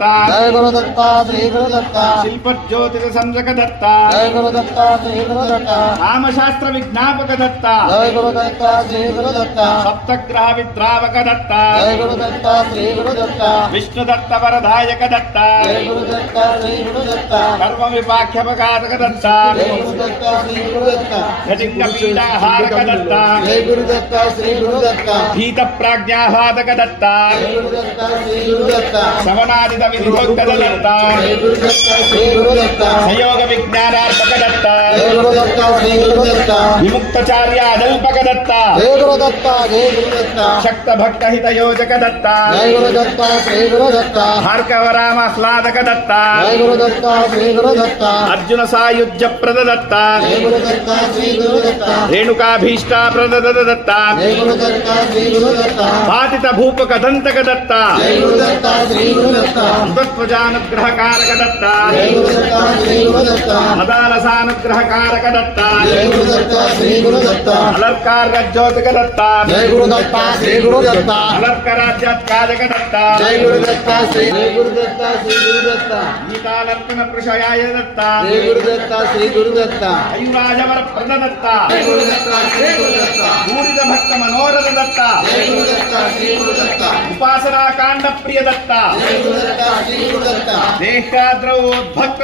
जय गुरुदत्ता श्री गुरुदत्ता शिल्पज्योतिष संरक दत्त जय गुरुदत्ता श्री गुरुदत्ता नामशास्त्र विज्ञापक दत्त जय गुरुदत्ता श्री गुरुदत्ता सप्तग्रह विद्रावक दत्त जय गुरुदत्ता श्री गुरुदत्ता विष्णुदत्त वरदायक दत्त जय गुरुदत्ता श्री गुरुदत्ता कर्म विपाख्यपघातक दत्त जय गुरुदत्ता श्री गुरुदत्ता गजिग्न पीडाहारक दत्त जय गुरुदत्ता श्री गुरुदत्ता भीत प्राज्ञाहादक दत्त जय गुरुदत्ता श्री गुरुदत्ता सवनादित विनिभोक्त दत्त जय गुरुदत्ता श्री गुरुदत्ता संयोग विज्ञानार्पक दत्त जय गुरुदत्ता श्री गुरुदत्ता विमुक्तचार्यादल्पक दत्त जय गुरुदत्ता जय गुरुदत्ता शक्त भक्त हित योजक दत्त जय गुरुदत्ता श्री गुरुदत्ता भार्गवरामाह्लादक दत्त जय गुरुदत्ता श्री गुरुदत्ता अर्जुन सायुज्य प्रद दत्त जय गुरुदत्ता श्री गुरुदत्ता रेणुकाभीष्टा प्रद दत्त जय गुरुदत्ता श्री गुरुदत्ता पातित भूपक दंतक दत्त जय गुरुदत्ता श्री गुरुदत्ता तत्वजानुग्रहकारक दत्त जय गुरुदत्ता श्री गुरुदत्ता मदालसानुग्रहकारक दत्त जय गुरुदत्ता श्री गुरुदत्ता अलर्कारज्योतिक दत्त जय गुरुदत्ता श्री गुरुदत्ता अलर्कराज्यात्काजक दत्त जय गुरुदत्ता श्री गुरुदत्ता गीतालर्कन प्रशयाय दत्त जय गुरुदत्ता श्री गुरुदत्ता अयुराजवर प्रद दत्त जय गुरुदत्ता श्री गुरुदत्ता भूरिद भक्त मनोरथ दत्त जय गुरुदत्ता श्री गुरुदत्ता उपासना कांड प्रिय दत्त जय गुरुदत्ता श्री गुरुदत्ता देहाद्रवोद्भक्त